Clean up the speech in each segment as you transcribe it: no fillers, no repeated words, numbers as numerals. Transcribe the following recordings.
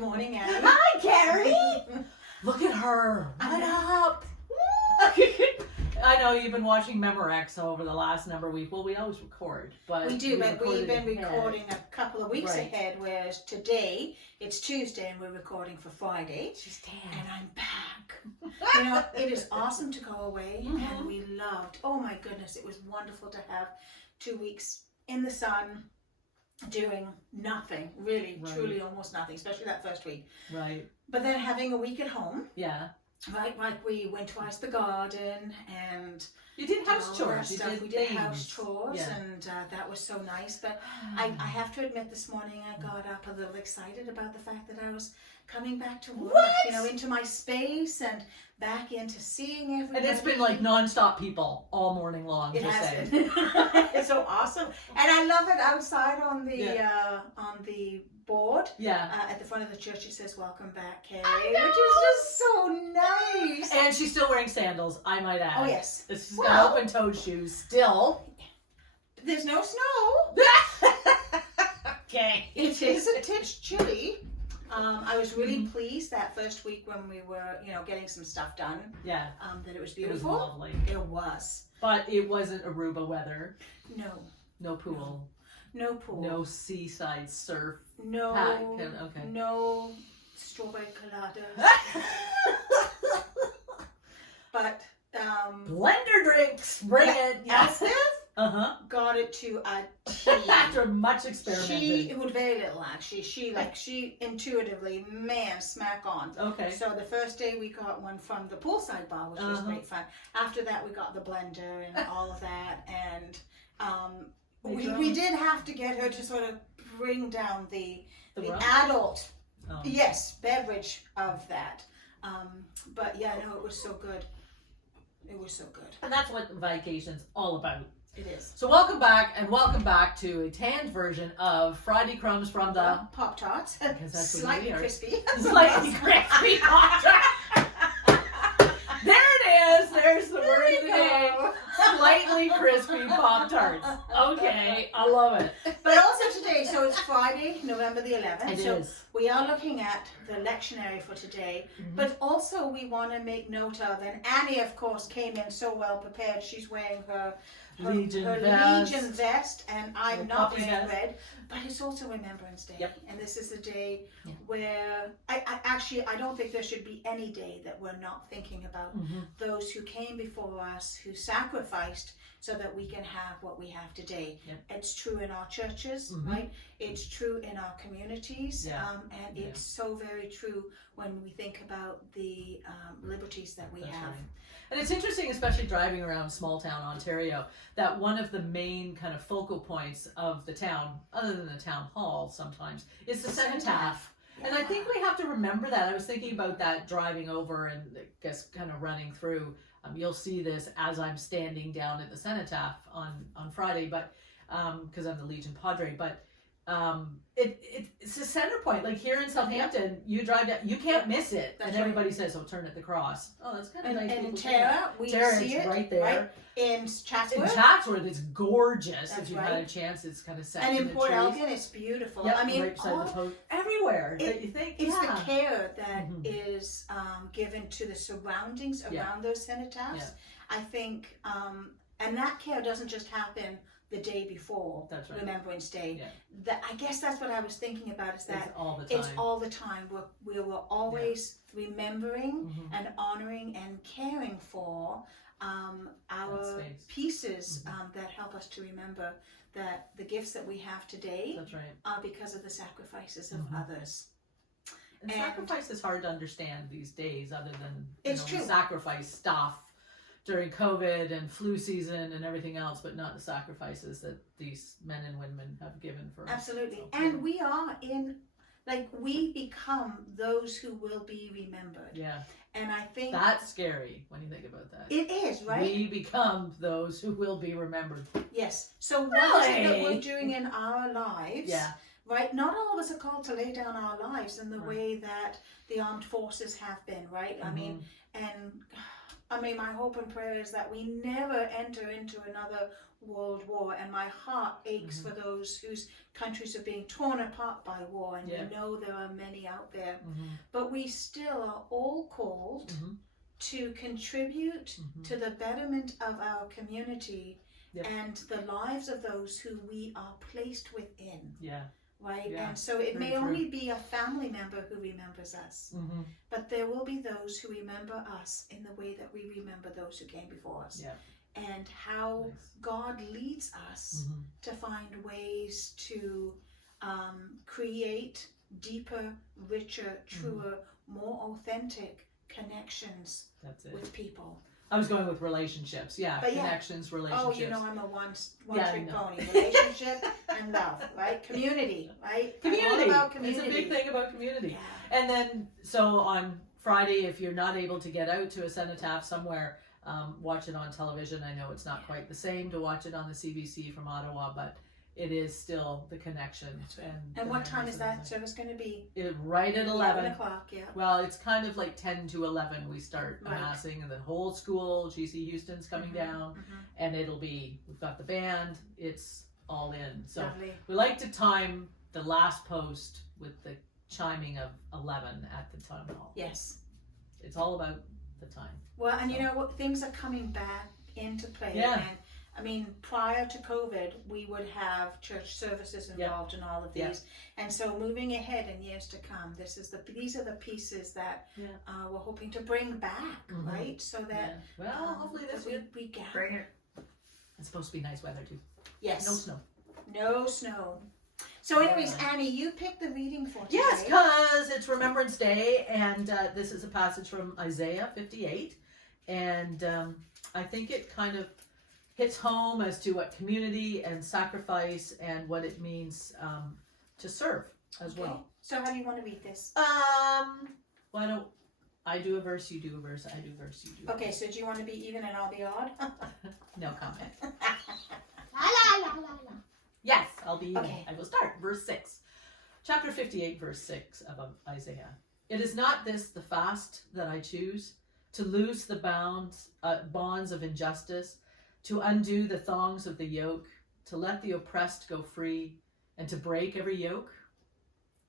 Good morning, Annie. Hi, Carrie. Look at her. What up? I know you've been watching Memorex over the last number of weeks. Well, we always record, but We do, but we've been ahead. recording a couple of weeks Right. ahead, whereas today it's Tuesday and we're recording for Friday. She's And tan. I'm back. You know, it is awesome to go away, and we loved. Oh my goodness, it was wonderful to have 2 weeks in the sun, doing nothing, really, Right. truly, almost nothing, especially that first week. Right. But then having a week at home, Yeah. right? Like we went twice to the garden and You did house all that chores. You stuff. did We did things. house chores, Yeah. and that was so nice. But I have to admit, this morning I got up a little excited about the fact that I was coming back to work, What? you know, into my space and back into seeing everybody. And it's been like nonstop people all morning long. It just has saying. been. It's so awesome, and I love it outside on the board. Yeah. At the front of the church, it says "Welcome back, Carrie," which is just so nice. And she's still wearing sandals, I might add. Oh yes, She's Well- got open-toed shoes still. there's no snow. Okay. It is a titch chilly. I was really pleased that first week when we were, you know, getting some stuff done. Yeah. That it was It was beautiful. lovely. It was. But it wasn't Aruba weather. No. No pool. No pool. No seaside surf. No. Pack. Okay. No strawberry coladas. But Blender drinks. Bring it. Yes. Elspeth Uh-huh. got it to a T. After much experimenting. She would very little actually. She intuitively, man, smack on. Okay. So the first day we got one from the poolside bar, which was great fun. After that we got the blender and all of that, and we did have to get her to sort of bring down the rum? adult Oh. beverage of that. But yeah, no, it was so good. It was so good. And that's what vacation's all about. It is. So welcome back to a tanned version of Friday Crumbs from the Pop Tarts, Because that's what slightly we are. crispy. Slightly Crispy Pop-Tart. There it is. There's the word of the day. Slightly Crispy Pop-Tarts. Okay, I love it. But also today, so it's Friday, November the 11th. It so is. we are looking at the lectionary for today, but also we want to make note of, and Annie, of course, came in so well prepared. She's wearing her Legion Legion vest, and I'm Her not puppy wearing vest. red. But it's also Remembrance Day, Yep. and this is a day Yeah. where I don't think there should be any day that we're not thinking about those who came before us, who sacrificed so that we can have what we have today. Yep. It's true in our churches, right? It's true in our communities, and it's so very true when we think about the liberties that we That's have. right. And it's interesting, especially driving around small town Ontario, that one of the main kind of focal points of the town, other than the town hall sometimes, is the cenotaph. And I think we have to remember that. I was thinking about that driving over and I guess kind of running through. You'll see this as I'm standing down at the cenotaph on Friday, but because I'm the Legion Padre, but it's a center point. Like here in Southampton, you drive down, you can't miss it. That's and everybody says, "Oh, turn at the cross." Oh, that's kind of nice. And in people say that. Tara, we Tara, see it's it right there. right? In In Chatsworth. Chatsworth, it's gorgeous. That's If you've right. had a chance, it's kind of set And in in the Port trees. Elgin, it's beautiful. Yep, I mean, right beside the post. Everywhere that you think, it's yeah. the care that Mhm. is given to the surroundings around Yeah. those cenotaphs. Yeah. I think, and that care doesn't just happen the day before That's right. Remembrance Day. Yeah. That I guess that's what I was thinking about, is that It's all the time. it's all the time. We were always remembering Mhm. and honoring and caring for our space. pieces that help us to remember that the gifts that we have today That's right. are because of the sacrifices of others. And And- sacrifice is hard to understand these days, other than It's we true. sacrifice stuff during COVID and flu season and everything else, but not the sacrifices that these men and women have given for us. Absolutely. So, And we are we become those who will be remembered. yeah, And I think that's scary when you think about that. it is, right? We become those who will be remembered. Yes. So what is it that Really? we're doing in our lives? Yeah. Right? Not all of us are called to lay down our lives in the Right. way that the armed forces have been, right? I mean, and I mean, my hope and prayer is that we never enter into another world war, and my heart aches for those whose countries are being torn apart by war, and we know there are many out there. But we still are all called to contribute to the betterment of our community and the lives of those who we are placed within. Right? And so it may only be a family member who remembers us, but there will be those who remember us in the way that we remember those who came before us. And how God leads us to find ways to create deeper, richer, truer, more authentic connections with people. I was going with relationships, But connections, relationships. Oh, you know, I'm a one-trick pony. Relationship and love, right? Community, right? Community. All about community. It's a big thing about community. And then, so on Friday, if you're not able to get out to a cenotaph somewhere, watch it on television. I know it's not quite the same to watch it on the CBC from Ottawa, but it is still the connection. And what time is that service going to be? Right at 11 o'clock, Well, it's kind of like 10 to 11 we start amassing, and the whole school, GC Houston's coming down, and we've got the band, it's all in. So we like to time the last post with the chiming of 11 at the town hall. Yes. It's all about the time. Well, and you know what, things are coming back into play. Yeah. And I mean, prior to COVID, we would have church services involved in all of these. And so moving ahead in years to come, these are the pieces that we're hoping to bring back, right? So that, well, hopefully this year we gather. Bring it. It's supposed to be nice weather too. Yes. No snow. No snow. So anyways, Annie, you picked the reading for today. Yes, because it's Remembrance Day, and this is a passage from Isaiah 58. And I think it kind of hits home as to what community and sacrifice and what it means to serve as well. So how do you want to read this? Why don't I do a verse, you do a verse, I do a verse, you do a verse. Okay, so do you want to be even and I'll be odd? No comment. La la la la la. Yes, I'll be even. Okay. I will start. Verse 6. Chapter 58, verse 6 of Isaiah. It is not this the fast that I choose, to loose the bonds of injustice, to undo the thongs of the yoke, to let the oppressed go free, and to break every yoke?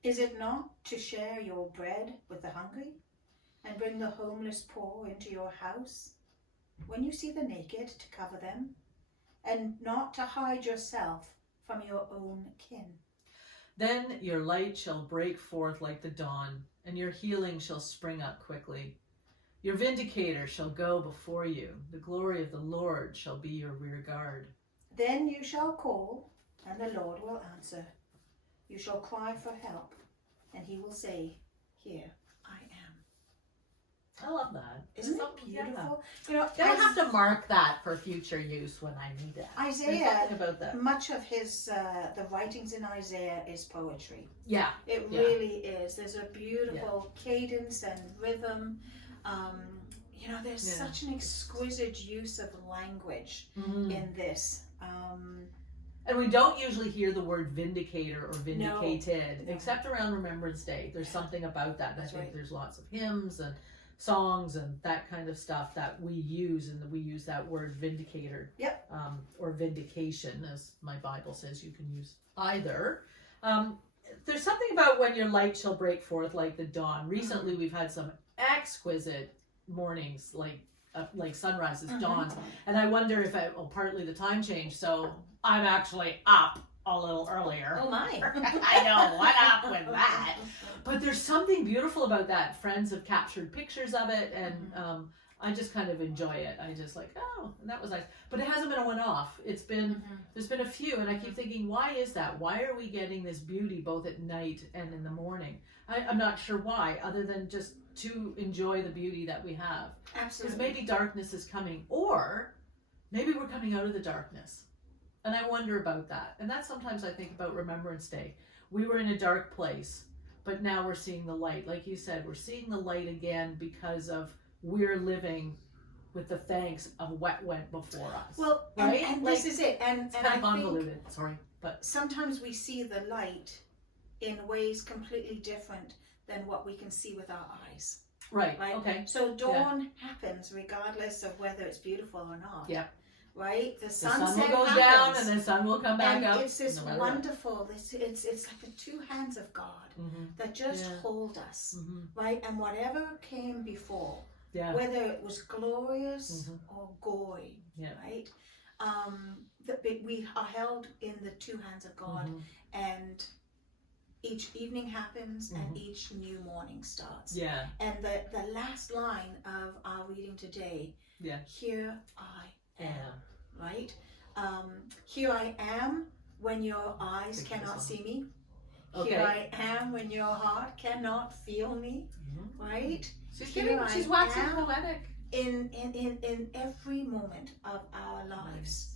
Is it not to share your bread with the hungry, and bring the homeless poor into your house? When you see the naked, to cover them, and not to hide yourself from your own kin. Then your light shall break forth like the dawn, and your healing shall spring up quickly. Your vindicator shall go before you. The glory of the Lord shall be your rear guard. Then you shall call, and the Lord will answer. You shall cry for help, and he will say, here I am. I love that. Isn't it Yeah. beautiful? You know, I have to mark that for future use when I need it. Isaiah, There's something about that. much of his, the writings in Isaiah is poetry. Yeah. It really is. There's a beautiful cadence and rhythm. You know, there's such an exquisite use of language in this. And we don't usually hear the word vindicator or vindicated, No. except around Remembrance Day. There's something about that. That's I think right. there's lots of hymns and songs and that kind of stuff that we use, and we use that word vindicator. Yep. Or vindication, as my Bible says. You can use either. There's something about when your light shall break forth like the dawn. Recently, we've had some exquisite mornings, like sunrises, dawns, and I wonder if partly the time change, so I'm actually up a little earlier. Oh my. I know, what up with that? But there's something beautiful about that. Friends have captured pictures of it, and I just kind of enjoy it. I just and that was nice. But it hasn't been a one-off. It's been, there's been a few, and I keep thinking, why is that? Why are we getting this beauty both at night and in the morning? I'm not sure why, other than just to enjoy the beauty that we have. Absolutely. Because maybe darkness is coming, or maybe we're coming out of the darkness. And I wonder about that. And that's sometimes I think about Remembrance Day. We were in a dark place, but now we're seeing the light. Like you said, we're seeing the light again because of we're living with the thanks of what went before us. Well, right? and this is it. And It's kind of I think convoluted. Sorry, but sometimes we see the light in ways completely different than what we can see with our eyes. Right. Right. Okay. So dawn happens regardless of whether it's beautiful or not. Yeah. Right. The The sun sunset will go happens, down, and the sun will come back and up. it's this no matter what. wonderful. It's like the two hands of God Mm-hmm. that just Yeah. hold us. Mm-hmm. Right. And whatever came before, Yeah. whether it was glorious Mhm. or gory, Yeah. right? That we are held in the two hands of God, Mhm. and each evening happens and Mhm. each new morning starts. Yeah. And the last line of our reading today, Yeah. here I am, Yeah. right? Here I am when your eyes Think of cannot this see me. Okay. Here I am when your heart cannot feel me, Mhm. right? She's Here getting. I She's waxing am. poetic. In every moment of our lives.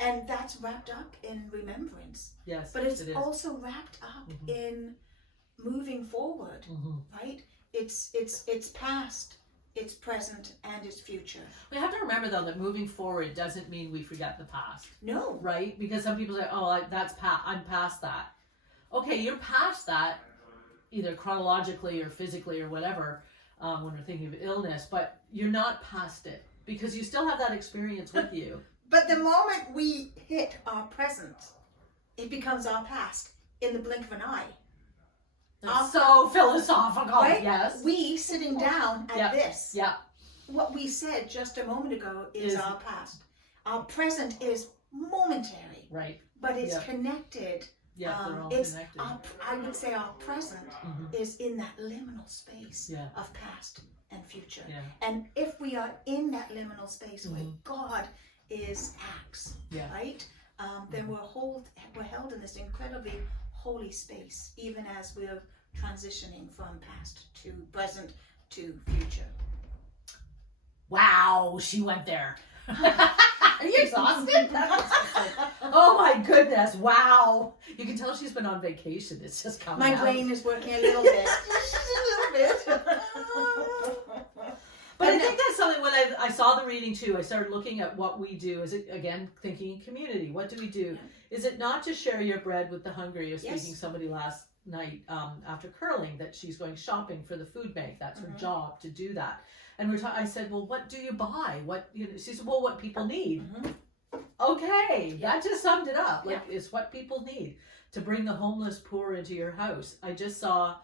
And that's wrapped up in remembrance. Yes. But it's it is. also wrapped up Mhm. in moving forward, Mhm. right? It's past, it's present, and it's future. We have to remember though that moving forward doesn't mean we forget the past, No. right? Because some people say, "Oh, that's past. I'm past that." Okay, you're past that, either chronologically or physically or whatever. When we're thinking of illness, but you're not past it because you still have that experience with you. But the moment we hit our present, it becomes our past in the blink of an eye. That's so philosophical. Right? Yes. We sitting down at Yep. this. Yeah. What we said just a moment ago is our past. Our present is momentary, Right. but it's Yeah. connected. Yeah. They're all It's connected. I would say our present Mhm. is in that liminal space Yeah. of past and future. Yeah. And if we are in that liminal space where Mhm. God is acts, Yeah. right? Then we're held in this incredibly holy space, even as we're transitioning from past to present to future. Wow, she went there. Are you exhausted? Oh my goodness! Wow, you can tell she's been on vacation. It's just coming My out. brain is working a little bit. Just a little bit. But I think that's something when I saw the reading too, I started looking at what we do. Is it, again, thinking community? What do we do? Yeah. Is it not to share your bread with the hungry? I was Yes. speaking to somebody last night after curling that she's going shopping for the food bank. That's her Mhm. job to do that. And I said, well, what do you buy? What, she said, well, what people need. Mhm. Okay, that just summed it up. Like, it's what people need to bring the homeless poor into your house. I just saw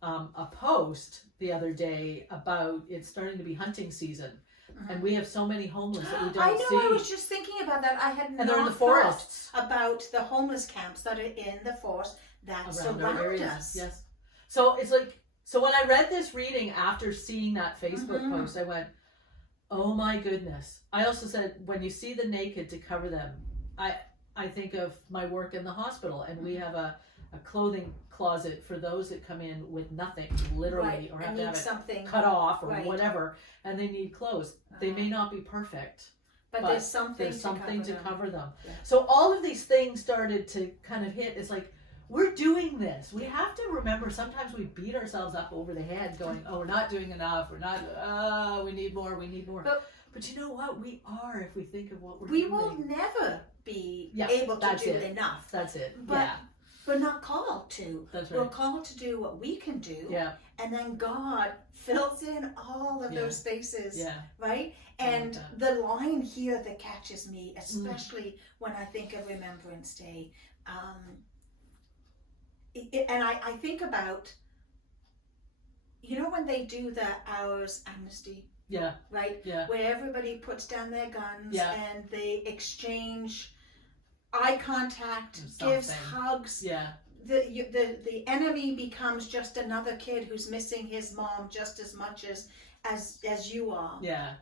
a post the other day about it's starting to be hunting season, and we have so many homeless that we don't I know. see. I was just thinking about that. I had and not they're in the thought forests about the homeless camps that are in the forest that around surround our areas. us. Yes. So it's like, so when I read this reading after seeing that Facebook Mhm. post, I went, oh my goodness. I also said, when you see the naked, to cover them. I think of my work in the hospital, and we have a clothing closet for those that come in with nothing, literally, Right. or I have to need have it something, cut off or Right. whatever, and they need clothes. They may not be perfect, but but there's something to them. cover them. Yeah. So all of these things started to kind of hit. It's like, we're doing this. We have to remember, sometimes we beat ourselves up over the head going, oh, we're not doing enough. We're not, we need more, we need more. But you know what? We are, if we think of what we're We doing. will never be Yeah, able to that's do it. enough. That's it. But Yeah, we're not called to. that's We're right. called to do what we can do. Yeah, And then God fills in all of Yeah. those spaces. yeah. Right? I like And that. the line here that catches me, especially when I think of Remembrance Day, and I think about, you know, when they do the hours amnesty, Yeah, right? yeah. Where everybody puts down their guns Yeah. and they exchange eye contact, Or gives something. hugs. Yeah, The enemy becomes just another kid who's missing his mom just as much as you are. yeah.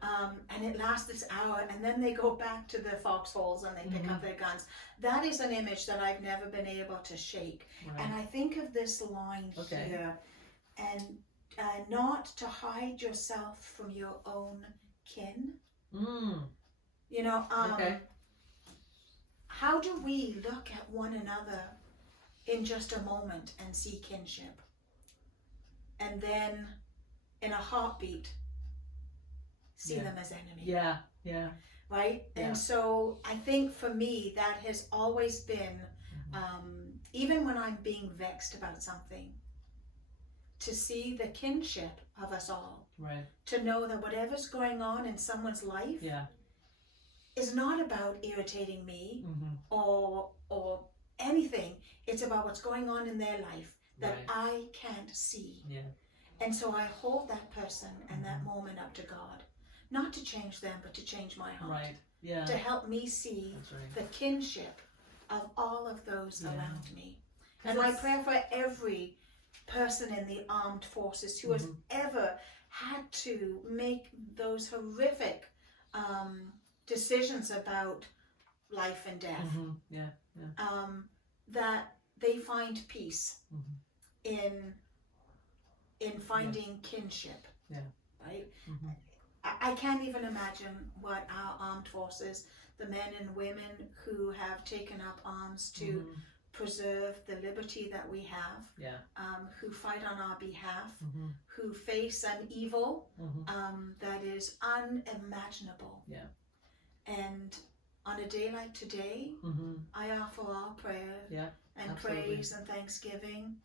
And it lasts this hour, and then they go back to the foxholes and they pick up their guns. That is an image that I've never been able to shake. Right. And I think of this line Okay. here, and not to hide yourself from your own kin. You know, Okay. how do we look at one another in just a moment and see kinship? And then in a heartbeat, see Yeah. them as enemies. Yeah, yeah. Right? Yeah. And so I think for me, that has always been, even when I'm being vexed about something, to see the kinship of us all. Right. To know that whatever's going on in someone's life Yeah. is not about irritating me Mm-hmm. or anything. It's about what's going on in their life that Right. I can't see. Yeah. And so I hold that person and that moment up to God. Not to change them, but to change my heart. Right. Yeah. To help me see That's right. the kinship of all of those Yeah. around me. 'Cause And my it's- prayer for every person in the armed forces who has ever had to make those horrific decisions about life and death, Yeah. Yeah. that they find peace Mhm. in finding kinship. Yeah. Right? Mm-hmm. I can't even imagine what our armed forces, the men and women who have taken up arms to preserve the liberty that we have, Yeah. who fight on our behalf, Mm-hmm. who face an evil Mm-hmm. that is unimaginable. Yeah. And on a day like today, Mm-hmm. I offer all prayer Yeah. and absolutely. praise and thanksgiving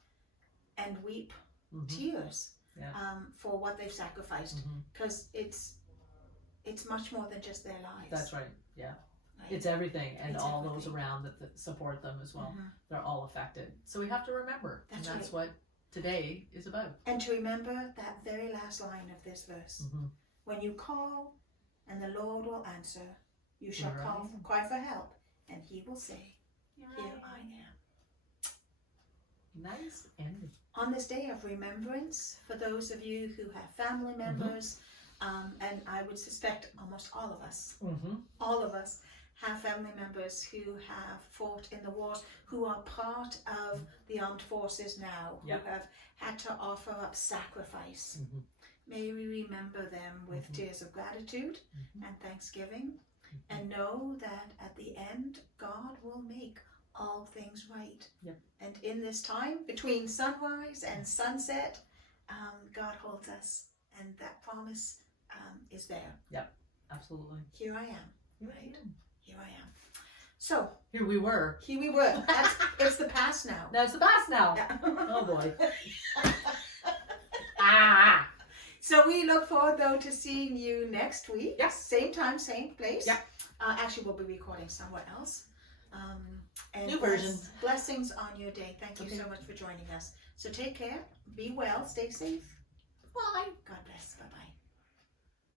and weep Mm-hmm. tears Yeah. for what they've sacrificed, Mm-hmm. because it's much more than just their lives. That's right. Yeah. Right? It's everything, and It's all everything. those around that support them as well. Mhm. They're all affected. So we have to remember, That's and that's what today is about. And to remember that very last line of this verse. Mm-hmm. When you call and the Lord will answer, you shall Here I call, am. cry for help, and he will say, here I am. Nice ending. On this day of remembrance, for those of you who have family members, and I would suspect almost all of us have family members who have fought in the wars, who are part of the armed forces now, Yep. who have had to offer up sacrifice. Mm-hmm. May we remember them with tears of gratitude and thanksgiving, and know that at the end, God will make all things right. Yep. And in this time between sunrise and sunset, God holds us, and that promise is there. Absolutely. Here I am, right? Here I am. So Here we were. here we were. It's the past now. That's the past now. Yeah. Oh boy. So we look forward though to seeing you next week. Yes. Same time, same place. Yeah. Actually, we'll be recording somewhere else. And New version. Blessings on your day. Thank you Okay. so much for joining us. So take care. Be well. Stay safe. Bye. God bless. Bye bye.